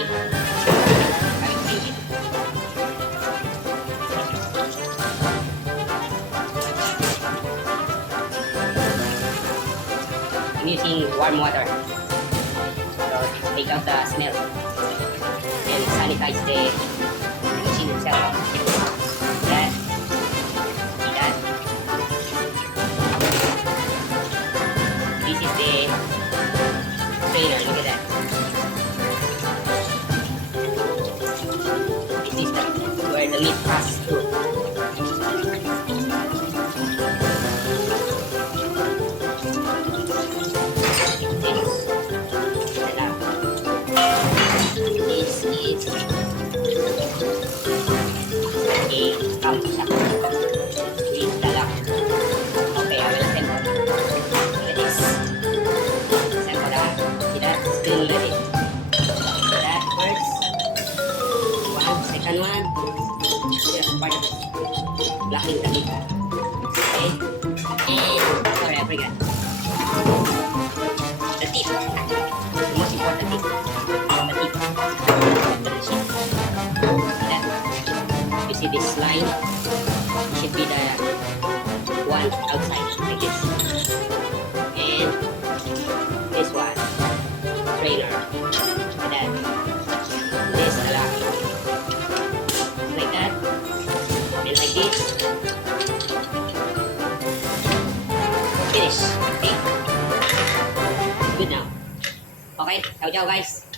Okay. I'm using warm water to take out the smell and sanitize the machine itself. That. See that? This is the strainer. Look at that. This is where the meat passes through. Blocking the meat. Okay. And sorry, I forgot. The tip. The most important tip. The tip. The machine. That. You see this line? Should be the one outside like this. And this one. Trainer. And then this lock. Like that. And like this. Finish. Okay? Good now. Okay, ciao ciao guys.